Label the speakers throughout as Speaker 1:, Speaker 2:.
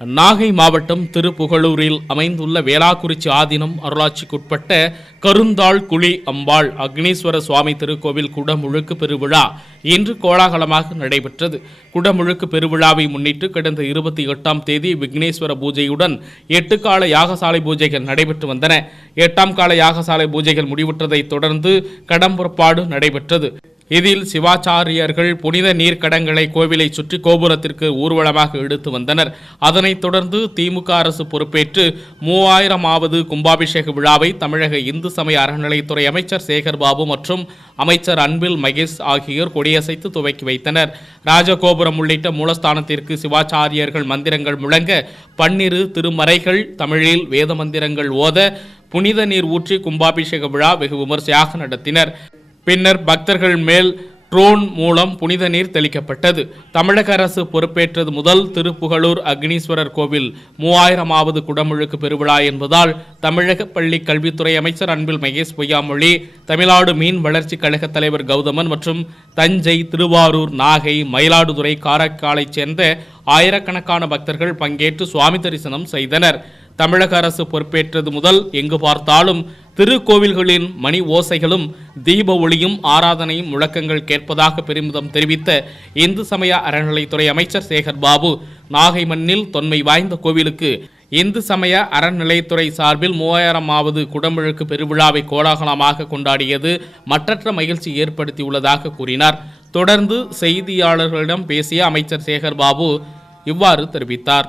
Speaker 1: நாகை மாவட்டம் திருப்புகழூரில் அமைந்துள்ள வேளாக்குறிச்சி ஆதீனம் அருளாட்சிக்குட்பட்ட கருந்தாள் குழி அம்பாள் அக்னீஸ்வர சுவாமி திருக்கோவில் குடமுழுக்கு பெருவிழா இன்று கோலாகலமாக நடைபெற்றது. குடமுழுக்கு பெருவிழாவை முன்னிட்டு கடந்த இருபத்தி எட்டாம் தேதி விக்னேஸ்வர பூஜையுடன் எட்டு கால யாகசாலை பூஜைகள் நடைபெற்று வந்தன. எட்டாம் கால யாகசாலை பூஜைகள் முடிவுற்றதைத் தொடர்ந்து கடம்புறப்பாடு நடைபெற்றது. இதில் சிவாச்சாரியர்கள் புனித நீர்க்கடங்களை கோவிலை சுற்றி கோபுரத்திற்கு ஊர்வலமாக எடுத்து வந்தனர். அதனைத் தொடர்ந்து திமுக அரசு பொறுப்பேற்று மூவாயிரமாவது கும்பாபிஷேக விழாவை தமிழக இந்து சமய அறநிலைத்துறை அமைச்சர் சேகர் பாபு மற்றும் அமைச்சர் அன்பில் மகேஷ் ஆகியோர் கொடியசைத்து துவக்கி வைத்தனர். ராஜகோபுரம் உள்ளிட்ட மூலஸ்தானத்திற்கு சிவாச்சாரியர்கள் மந்திரங்கள் முழங்க பன்னிரு திருமறைகள் தமிழில் வேத மந்திரங்கள் ஓத புனித நீர் ஊற்றி கும்பாபிஷேக விழா வெகு விமர்சையாக நடத்தினர். பின்னர் பக்தர்கள் மேல் ட்ரோன் மூலம் புனித நீர் தெளிக்கப்பட்டது. தமிழக அரசு பொறுப்பேற்றது முதல் திருப்புகழூர் அக்னீஸ்வரர் கோவில். மூவாயிரமாவது குடமுழுக்கு பெருவிழா என்பதால் தமிழக பள்ளி கல்வித்துறை அமைச்சர் அன்பில் மகேஷ் பொய்யாமொழி தமிழ்நாடு மீன் வளர்ச்சி கழக தலைவர் கௌதமன் மற்றும் தஞ்சை திருவாரூர் நாகை மயிலாடுதுறை காரைக்காலைச் சேர்ந்த ஆயிரக்கணக்கான பக்தர்கள் பங்கேற்று சுவாமி தரிசனம் செய்தனர். தமிழக அரசு பொறுப்பேற்றது முதல் எங்கு பார்த்தாலும் திருக்கோவில்களின் மணி ஓசைகளும் தீப ஒளியும் ஆராதனையும் முழக்கங்கள் கேட்பதாக பெருமிதம் தெரிவித்த இந்து சமய அறநிலைத்துறை அமைச்சர் சேகர் பாபு நாகை மண்ணில் தொன்மை வாய்ந்த கோவிலுக்கு இந்து சமய அறநிலைத்துறை சார்பில் மூவாயிரமாவது குடமுழுக்கு பெருவிழாவை கோலாகலமாக கொண்டாடியது மற்றற்ற மகிழ்ச்சி ஏற்படுத்தியுள்ளதாக கூறினார். தொடர்ந்து செய்தியாளர்களிடம் பேசிய அமைச்சர் சேகர் பாபு இவ்வாறு தெரிவித்தார்.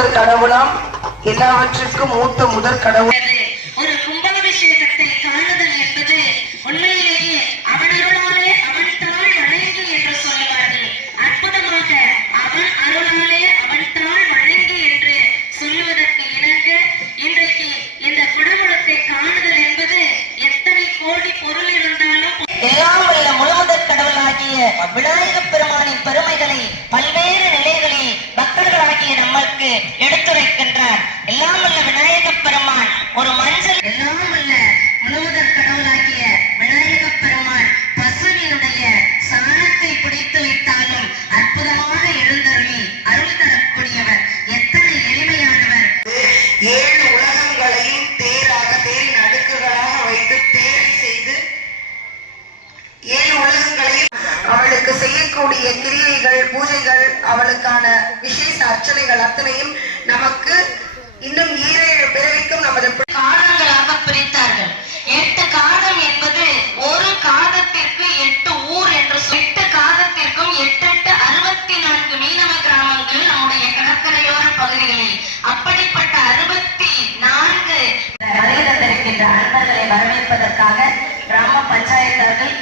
Speaker 2: முதல் கடவுளாம் எல்லாவற்றிற்கும் மூத்த முதல் கடவுள்.
Speaker 3: ஒரு கும்பாபிஷேகத்தை காணுதல் என்பது உண்மையிலேயே அவனருளாலே அவன் தாள் வணங்கி என்று சொல்லுவார்கள். அற்புதமாக அவன் அருளாலே அவன் தாள் வணங்கி என்று சொல்லுவதற்கு இணங்க இன்றைக்கு இந்த குடமுழத்தை காணுதல் என்பது எத்தனை கோடி பொருள் இருந்தாலும்
Speaker 4: எல்லாம் வல்ல முழுமுதற் கடவுளாகிய விநாயகப் பெருமானின் பெருமைகளை பல்வேறு நிலைகளில் பக்தர்களாகிய நம்மளுக்கு எடுத்துரைக்கின்றார் எல்லாம் வல்ல விநாயகப் பெருமான் ஒரு மஞ்சள்
Speaker 3: எல்லாம்
Speaker 2: அர்ச்சனைகள் அத்தனையும் நமக்கு இன்னும் ஈரேழு பிறவிக்கும் நமது
Speaker 3: காதங்களாக பிரித்தார்கள். எட்டு காதம் என்பது ஒரு காதத்திற்கு எட்டு ஊர் என்று எட்டு காதத்திற்கும் எட்டெட்டு அறுபத்தி நான்கு மீனவ கிராமங்கள் நம்முடைய கடற்கரையோர பகுதிகளில். அப்படிப்பட்ட அறுபத்தி நான்கு
Speaker 4: வருகை தந்திருக்கின்ற அன்பர்களை வரவேற்பதற்காக கிராம பஞ்சாயத்தார்கள்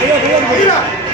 Speaker 5: Mira,
Speaker 6: mira, mira.